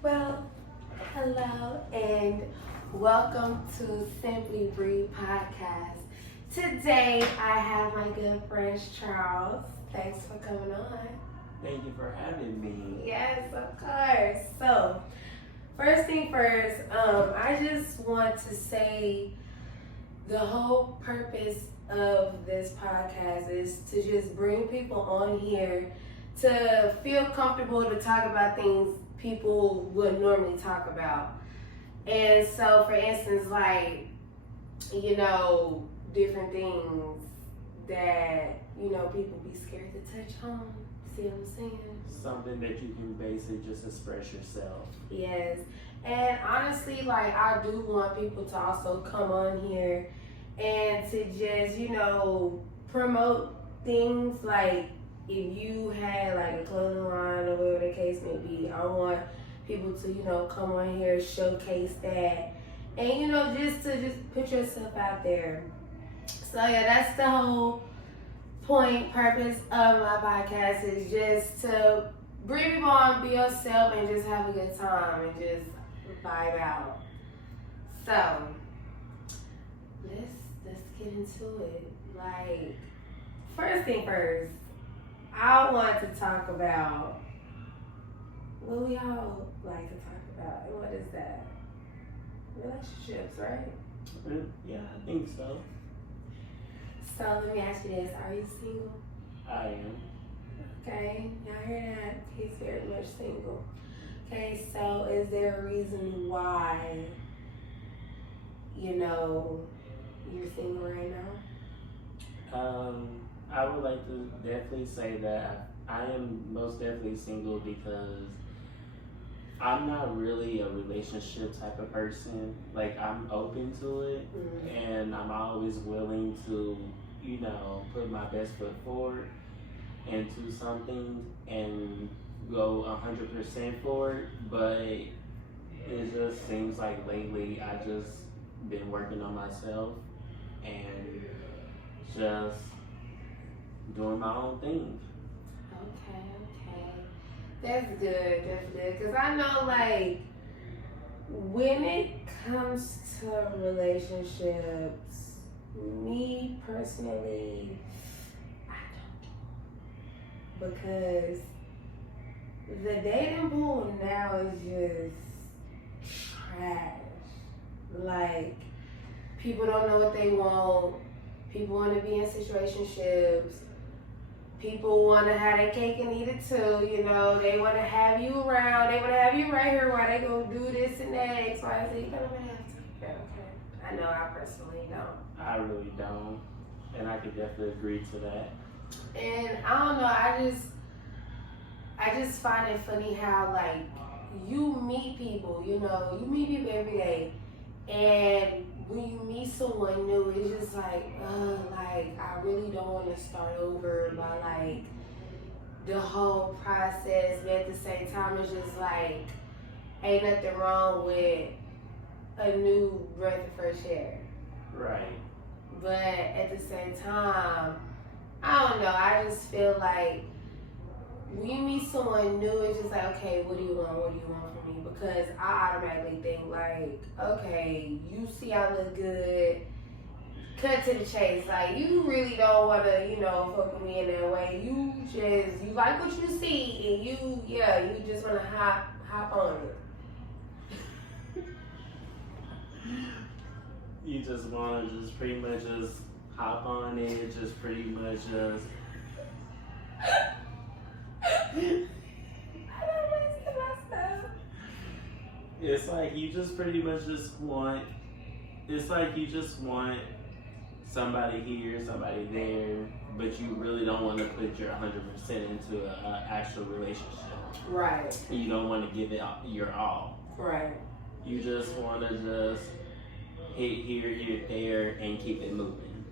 Well, hello and welcome to Simply Bree podcast. Today I have my good friend Charles. Thanks for coming on. Thank you for having me. Yes, of course. So, first thing first, I just want to say the whole purpose of this podcast is to just bring people on here to feel comfortable to talk about things people would normally talk about. And so, for instance, like, different things that, people be scared to touch on. See what I'm saying? Something that you can basically just express yourself. Yes. And honestly, like, I do want people to also come on here and to just, promote things like if you had like a clothing line or whatever the case may be. I want people to, come on here, showcase that, and just put yourself out there. So yeah, that's the whole point, purpose of my podcast is just to bring people on, be yourself, and just have a good time and just vibe out. So let's get into it. Like, first thing first, I want to talk about what we all like to talk about. And what is that? Relationships, right? Yeah, I think so. So let me ask you this. Are you single? I am. Okay, y'all hear that? He's very much single. Okay, so is there a reason why, you're single right now? I would like to definitely say that I am most definitely single because I'm not really a relationship type of person. Like, I'm open to it, and I'm always willing to, put my best foot forward into something and go 100% for it. But it just seems like lately I just been working on myself and just doing my own thing. Okay. That's good. Because I know, like, when it comes to relationships, me personally, I don't do because the dating pool now is just trash. Like, people don't know what they want. People want to be in situationships. People want to have their cake and eat it too. They want to have you around. They want to have you right here while they go do this and that. X, Y, Z. You don't really have to. Yeah, okay. I know I personally don't. I really don't, and I could definitely agree to that. And I don't know. I just find it funny how, like, you meet people. You meet people every day, and when you meet someone new, it's just like I really don't want to start over by like the whole process, but at the same time, it's just like ain't nothing wrong with a new breath of fresh air. Right. But at the same time, I don't know. I just feel like when you meet someone new, it's just like, okay, what do you want? What do you want from me? Because I automatically think like, okay, you see I look good, cut to the chase. Like, you really don't want to, fuck with me in that way. You like what you see, and you just want to hop on it. You just want to just pretty much just hop on it, just pretty much just. It's like you just pretty much just want. It's like you just want somebody here, somebody there, but you really don't want to put your 100% into an actual relationship. Right. You don't want to give it your all. Right. You just want to just hit here, there, and keep it moving.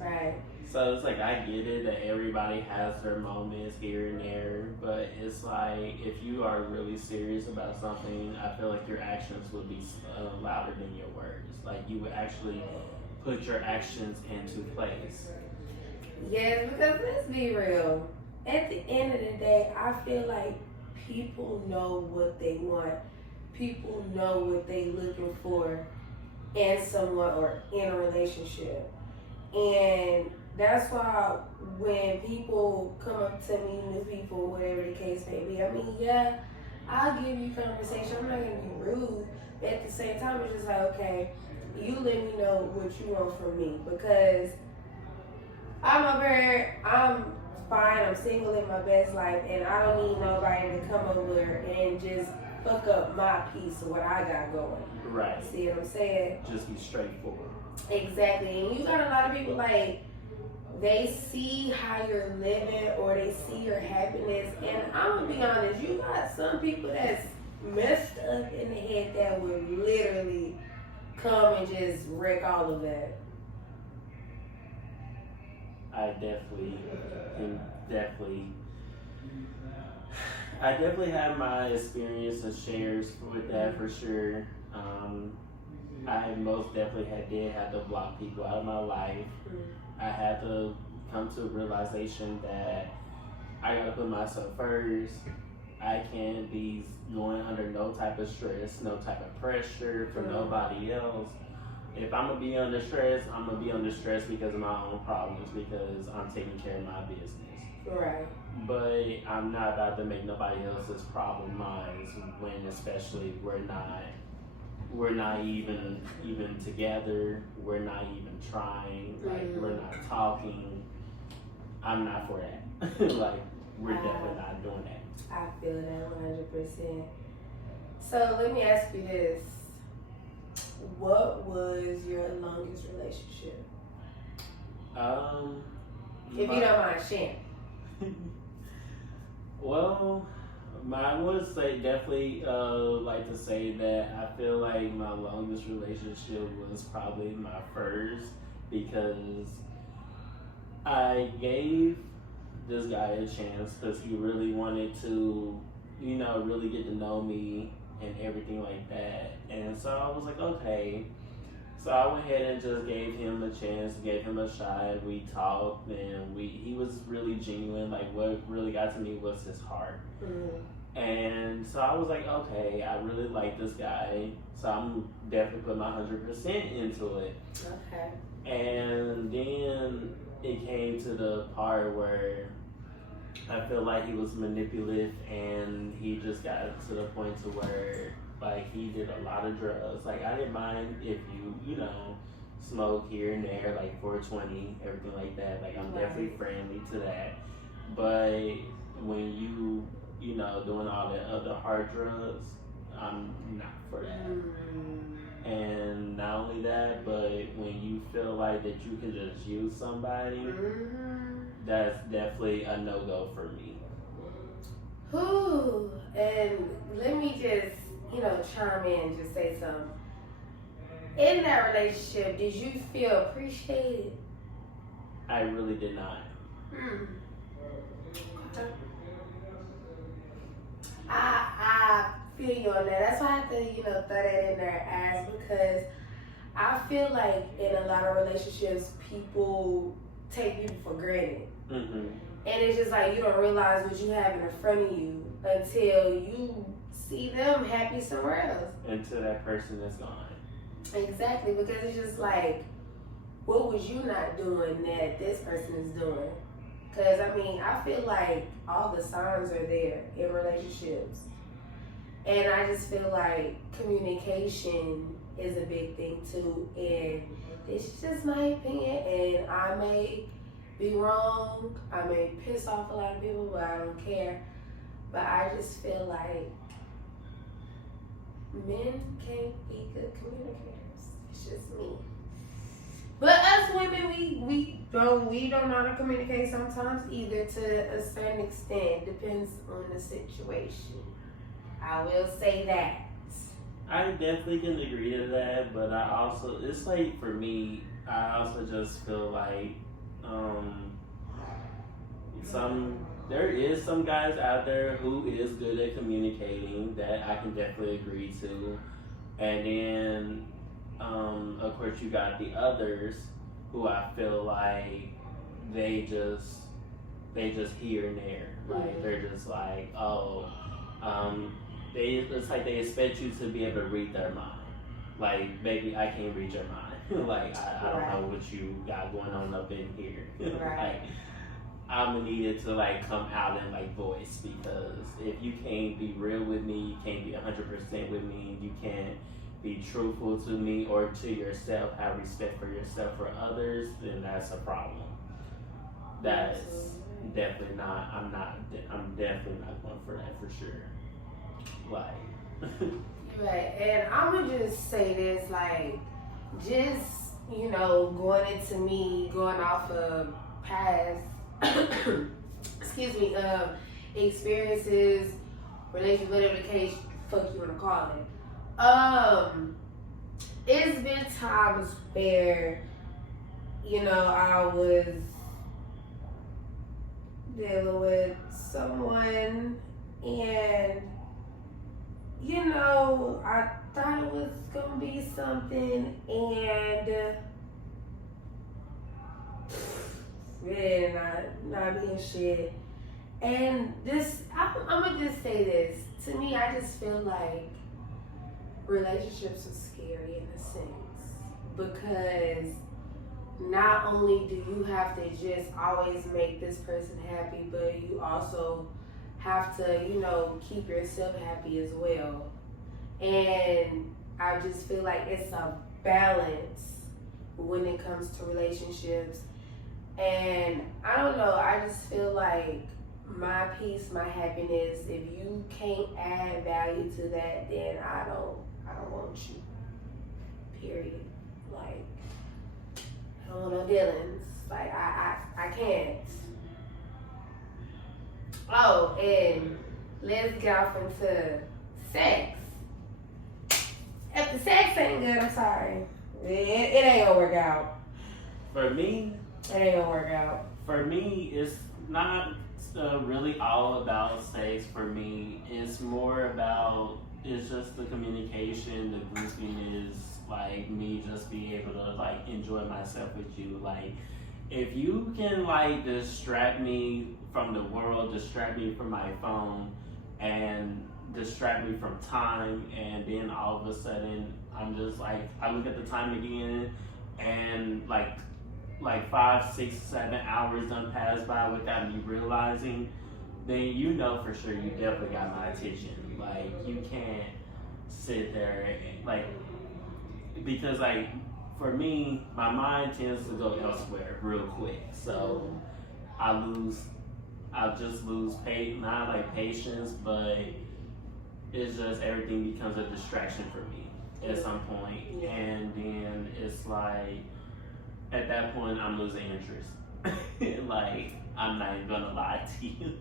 Right. So it's like, I get it that everybody has their moments here and there, but it's like, if you are really serious about something, I feel like your actions would be louder than your words. Like, you would actually put your actions into place. Yes, because let's be at the end of the day, I feel like people know what they want. people know what they looking for in someone or in a relationship. And that's why when people come up to me, new people, whatever the case may be, I mean, yeah, I'll give you conversation. I'm not gonna be rude. But at the same time, it's just like, okay, you let me know what you want from me, because I'm I'm fine. I'm single in my best life, and I don't need nobody to come over and just fuck up my piece of what I got going. Right. See what I'm saying? Just be straightforward. Exactly. And you got a lot of people like, they see how you're living or they see your happiness. And I'm gonna be honest, you got some people that's messed up in the head that would literally come and just wreck all of that. I definitely have my experience and shares with that for sure. I most definitely did have to block people out of my life. I had to come to a realization that I gotta put myself first. I can't be going under no type of stress, no type of pressure from nobody else. If I'm gonna be under stress, I'm gonna be under stress because of my own problems, because I'm taking care of my business. Right. But I'm not about to make nobody else's problem mine, when especially we're not even together, we're not even trying, like we're not talking. I'm not for that. Like, we're definitely not doing that. I feel that 100%. So let me ask you this. What was your longest relationship? If you don't mind sharing. Well, I would say definitely like to say that I feel like my longest relationship was probably my first, because I gave this guy a chance because he really wanted to, really get to know me and everything like that. And so I was like, okay. So I went ahead and just gave him a chance, gave him a shot. We talked, and he was really genuine. Like, what really got to me was his heart. And so I was like, okay, I really like this guy, so I'm definitely putting my 100% into it. Okay. And then it came to the part where I feel like he was manipulative, and he just got to the point to where, like, he did a lot of drugs. Like, I didn't mind if you smoke here and there, like 420, everything like that. Like, I'm definitely friendly to that. But when you doing all the other hard drugs, I'm not for that. And not only that, but when you feel like that you can just use somebody, that's definitely a no-go for me. Whew. And let me just, chime in, just say something. In that relationship, did you feel appreciated? I really did not. I feel you on that. That's why I have to, throw that in there as, because I feel like in a lot of relationships, people take people for granted. And it's just like, you don't realize what you have in front of you until you see them happy somewhere else. Until that person is gone. Exactly, because it's just like, what was you not doing that this person is doing? Because, I feel like all the signs are there in relationships. And I just feel like communication is a big thing too. And it's just my opinion, and I may be wrong, I may piss off a lot of people, but I don't care. But I just feel like men can't be good communicators. It's just me. But us women, we don't know how to communicate sometimes either, to a certain extent. Depends on the situation. I will say that. I definitely can agree to that, but I also, it's like, for me, I also just feel like there is some guys out there who is good at communicating that I can definitely agree to. And then, of course, you got the others who I feel like they just here and there. Like, they're just like, it's like they expect you to be able to read their mind. Like, baby, I can't read your mind. Like, I don't know what you got going on up in here. Like, I'm gonna need it to like come out and like voice, because if you can't be real with me, you can't be 100% with me, you can't be truthful to me or to yourself, have respect for yourself for others, then that's a problem. That's definitely not. I'm definitely not going for that for sure. Like. Right, and I'm gonna just say this, like, just, you know, going into me, going off of past, excuse me, experiences, relationship, whatever the case, fuck you wanna call it. It's been times where, you know, I was dealing with someone and, you know, I thought it was gonna be something, and really not being shit. And this, I'm gonna just say this. To me, I just feel like relationships are scary in a sense, because not only do you have to just always make this person happy, but you also have to, you know, keep yourself happy as well. And I just feel like it's a balance when it comes to relationships. And I don't know, I just feel like my peace, my happiness, if you can't add value to that, then I don't want you. Period. Like, I don't want no dealings. Like, I can't. Oh, and let's get off into sex. If the sex ain't good, I'm sorry. It ain't gonna work out. For me, it ain't gonna work out. For me, it's not really all about sex. For me, it's more about, it's just the communication, the goofiness, like me just being able to like enjoy myself with you. Like, if you can like distract me from the world, distract me from my phone, and distract me from time, and then all of a sudden I'm just like, I look at the time again, and like 5, 6, 7 hours done pass by without me realizing, then you know for sure you definitely got my attention. Like, you can't sit there and like, because like for me, my mind tends to go elsewhere real quick. So I just lose not like patience, but it's just everything becomes a distraction for me at some point. Yeah. And then it's like, at that point I'm losing interest. Like, I'm not even gonna lie to you.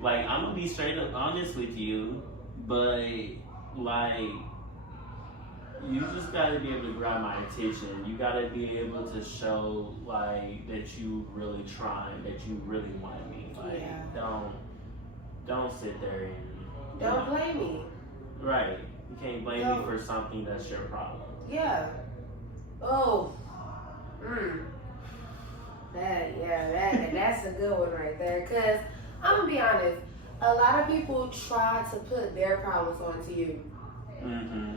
Like, I'm gonna be straight up honest with you, but like, you just gotta be able to grab my attention. You gotta be able to show like that you really trying, that you really want me. Like, yeah. Don't sit there and don't blame me. Right. You can't blame me for something that's your problem. Yeah. Oh. That's a good one right there. Cause I'm gonna be honest, a lot of people try to put their problems onto you. Mm-hmm.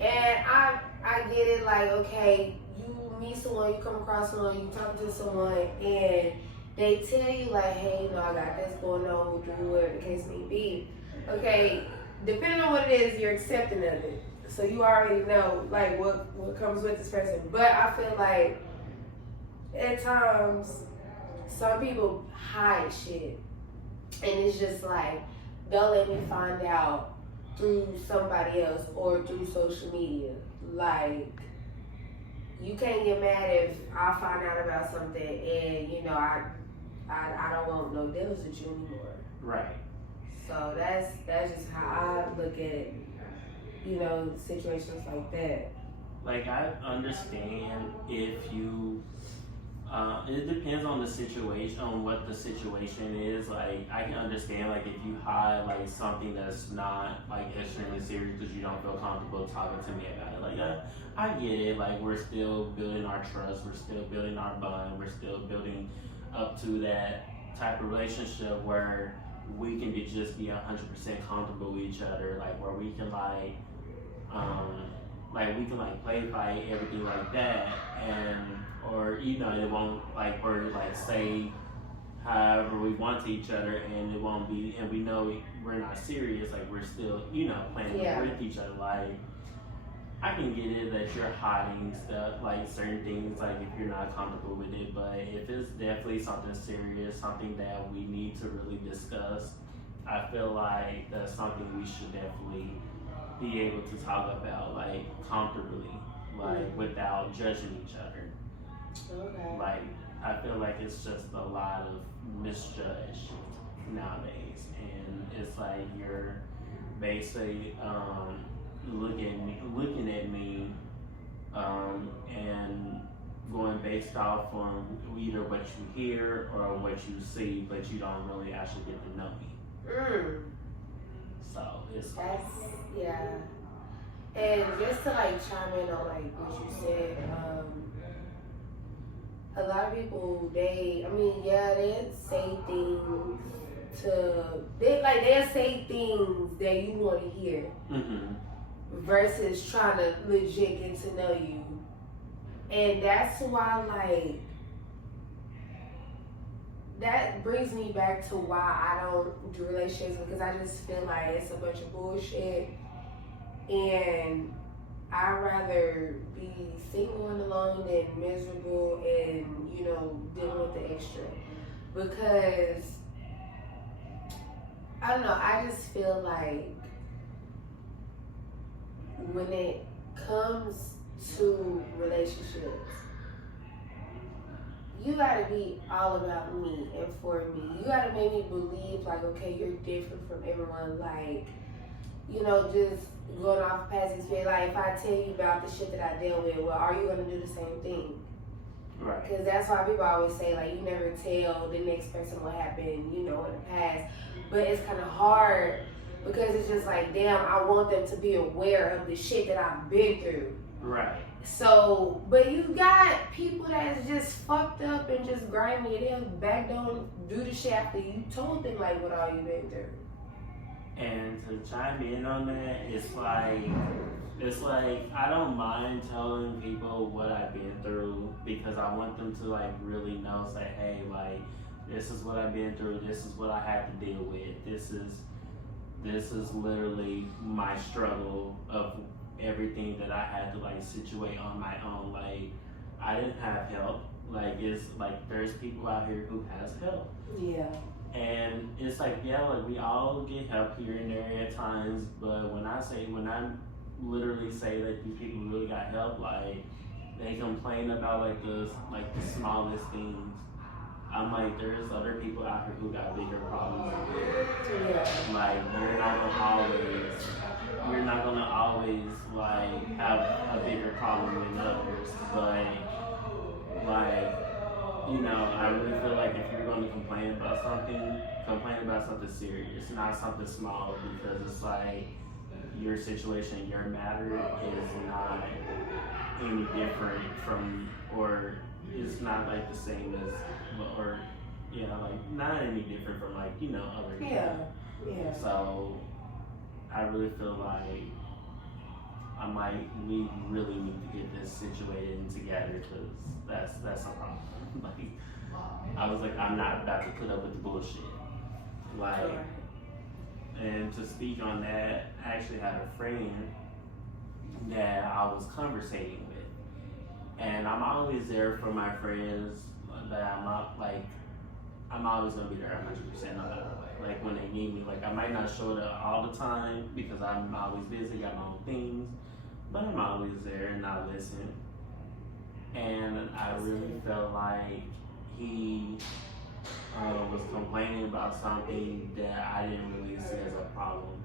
And I get it, like, okay, you meet someone, you come across someone, you talk to someone, and they tell you like, hey, you know, I got this going on with you, whatever the case may be. Okay, depending on what it is, you're accepting of it. So you already know like what comes with this person. But I feel like at times some people hide shit. And it's just like, don't let me find out through somebody else or through social media. Like, you can't get mad if I find out about something and, you know, I don't want no deals with you anymore. Right. So that's just how I look at it, you know, situations like that. Like, I understand if you, it depends on the situation, on what the situation is. Like, I can understand, like, if you hide, like, something that's not, like, extremely serious because you don't feel comfortable talking to me about it. Like, I get it. Like, we're still building our trust. We're still building our bond. We're still building up to that type of relationship where we can just be 100% comfortable with each other, like where we can we can like play fight, everything like that, and or it won't like we're like say however we want to each other, and it won't be, and we know we're not serious, like we're still playing with each other. Like I can get it that you're hiding stuff, like certain things, like if you're not comfortable with it, but if it's definitely something serious, something that we need to really discuss, I feel like that's something we should definitely be able to talk about, like comfortably, like without judging each other. Okay. Like I feel like it's just a lot of misjudged nowadays, and it's like you're basically looking at me and going based off on either what you hear or what you see, but you don't really actually get to know me. So it's yeah. And just to like chime in on like what you said, a lot of people they say things they'll say things that you want to hear versus trying to legit get to know you. And that's why like that brings me back to why I don't do relationships, because I just feel like it's a bunch of bullshit, and I'd rather be single and alone than miserable and dealing with the extra. Because I don't know, I just feel like when it comes to relationships, you gotta be all about me and for me. You gotta make me believe like, okay, you're different from everyone. Like, just going off past experience. Like, if I tell you about the shit that I dealt with, well, are you gonna do the same thing? right. Because that's why people always say, like, you never tell the next person what happened, in the past. But it's kind of hard because it's just like, damn, I want them to be aware of the shit that I've been through. Right. So, but you got people that's just fucked up and just grimy, and they'll back down, do the shit after you told them like what all you been through. And to chime in on that, it's like I don't mind telling people what I've been through, because I want them to like really know, say, hey, like this is what I've been through, this is what I had to deal with, this is literally my struggle of everything that I had to like situate on my own. Like I didn't have help. Like it's like there's people out here who has help. Yeah. And it's like, yeah, like we all get help here and there at times, but when I literally say that these people really got help, like they complain about like the smallest things. I'm like, there's other people out here who got bigger problems than you. Yeah. Like you're not gonna always like have a bigger problem than others, but like I really feel like if you're gonna complain about something serious, not something small, because it's like your situation, your matter is not any different from, or it's not like the same as, or like not any different from like other people. Yeah. So I really feel like we really need to get this situated and together, because that's a problem. Like I was like, I'm not about to put up with the bullshit. Like, and to speak on that, I actually had a friend that I was conversating with, and I'm always there for my friends. That I'm always gonna be there 100% no matter what. Like when they need me, like I might not show up all the time because I'm always busy, got my own things, but I'm always there and I listen. And I really felt like he was complaining about something that I didn't really see as a problem.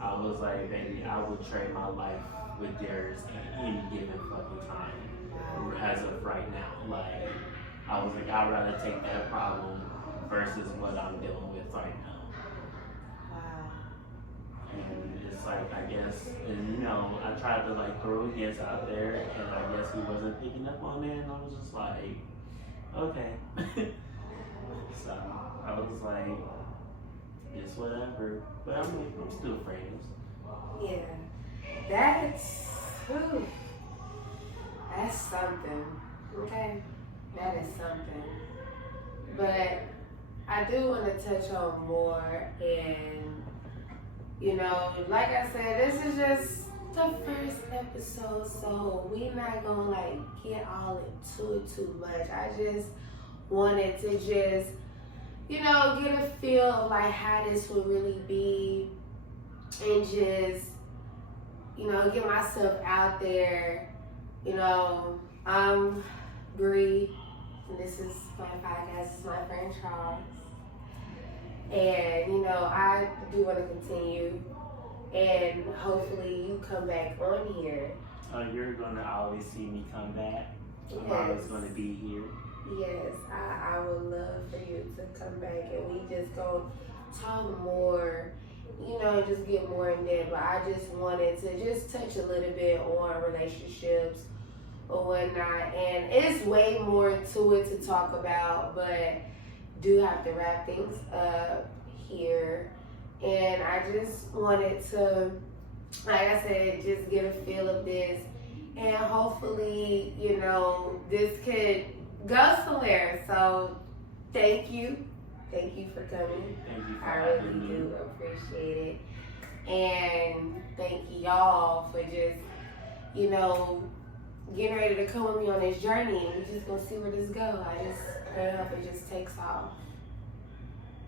I was like, baby, I would trade my life with yours at any given fucking time, as of right now. Like, I was like, I'd rather take that problem versus what I'm dealing with right now. Wow. And it's like, I guess, and I tried to like throw hints out there, and I guess he wasn't picking up on that, and I was just like, okay. So I was like, whatever. But I'm still friends. Yeah. Whew, that's something. Okay. That is something. But I do want to touch on more, and like I said, this is just the first episode, so we not gonna like get all into it too much. I just wanted to just get a feel of like how this would really be, and just get myself out there. I'm Bree, and this is my podcast. This is my friend Charles. And I do want to continue, and hopefully you come back on here. You're gonna always see me come back. Yes. I'm always gonna be here. Yes, I would love for you to come back, and we just go talk more, and just get more in depth. But I just wanted to just touch a little bit on relationships or whatnot, and it's way more to it to talk about, but do have to wrap things up here. And I just wanted to, like I said, just get a feel of this, and hopefully this could go somewhere. So thank you for coming. Thank you for I having really me. do appreciate it, and thank y'all for just getting ready to come with me on this journey. And we just gonna see where this goes. I hope it just takes off.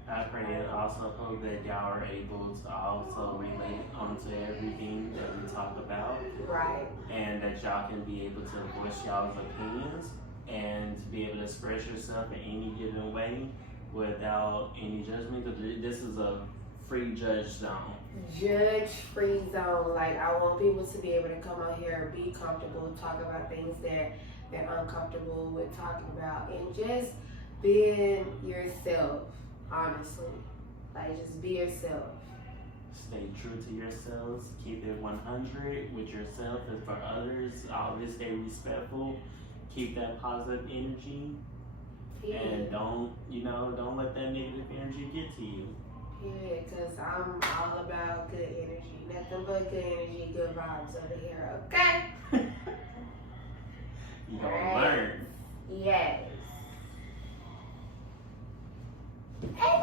I pray and also hope that y'all are able to also relate onto everything that we talk about. Right. And that y'all can be able to voice y'all's opinions and to be able to express yourself in any given way without any judgment. Because this is a free judge zone. Judge-free zone. Like, I want people to be able to come out here and be comfortable, talk about things that they're uncomfortable with talking about, and just being yourself, honestly. Like, just be yourself. Stay true to yourselves. Keep it 100 with yourself and for others. Always stay respectful. Keep that positive energy. Period. And don't let that negative energy get to you. Period. Because I'm all about good energy. Nothing but good energy, good vibes over here, okay? You gonna learn. Yes. Hey,